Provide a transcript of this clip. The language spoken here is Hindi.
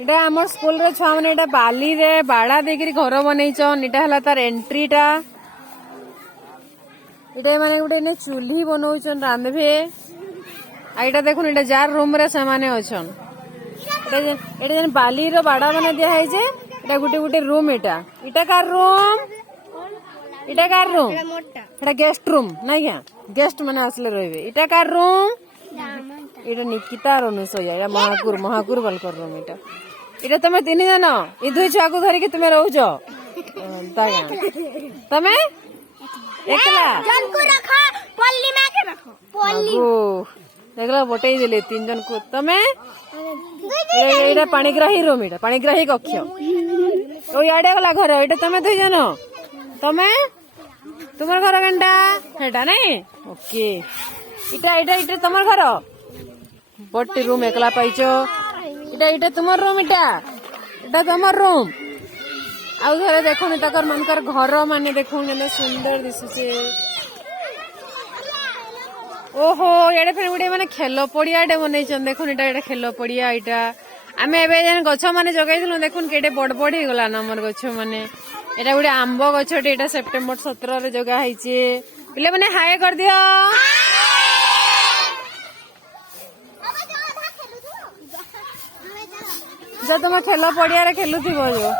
इटा आम स्कूल रे छुआ मैंने इटा बाली रे बाड़ा देकरी घर बनईचन। इटा हला तार एंट्री टा। इटा माने गुटे ने चूल्ही बनौचन रांधबे। आ इटा देखुन इटा जार रूम रे सामाने अछन। इटा जन बाली रो बाड़ा बना दिया है जे। इटा गुटे गुटे रूम इटा। इटा कार रूम? इटा कार रूम? इटा गेस्ट रूम नहीं क्या? गेस्ट माने आसले रहबे। इटा कार रूम? इटा निकिता अनुसया। इटा महाकुर बलकर रूम इटा। इटा तमे तीन जन ई दुई छुआ को धरि के तुमे रहउछ। तागा तमे एकला जन को रखो पल्ली में के रखो पल्ली देखला बटई देले तीन जन को। तमे एटा पाणीग्राही रूम। इटा पाणीग्राही कक्ष। ओ याडे गला घर। इटा तमे दुई जन। तमे तुमर घर केनटा हेटा नहीं ओके। इटा इटा इटा तुमर घर बट्टी रूम एकला पाइचो। इटा इटा तुमर रूम। इटा तुमर रूम। आउ घरे देखो तकर मनकर घर माने देखो केने सुंदर दिसुचे। ओहो एडे फेर गुटे माने खेल पड़ियाटे बनईचन। देखो इटा एटा खेल पड़िया। इटा आमे एबे जन गछ माने जगाइथिलु देखुन केडे बड़ बड़ हे गला नमर गछ माने। एटा गुटे आंब गछटे। एटा सेप्टेम्बर 17 रे जगा हैचे। पिले माने हाय कर दियो। जो तुम खेल पड़िया रे खेलुथिबो जो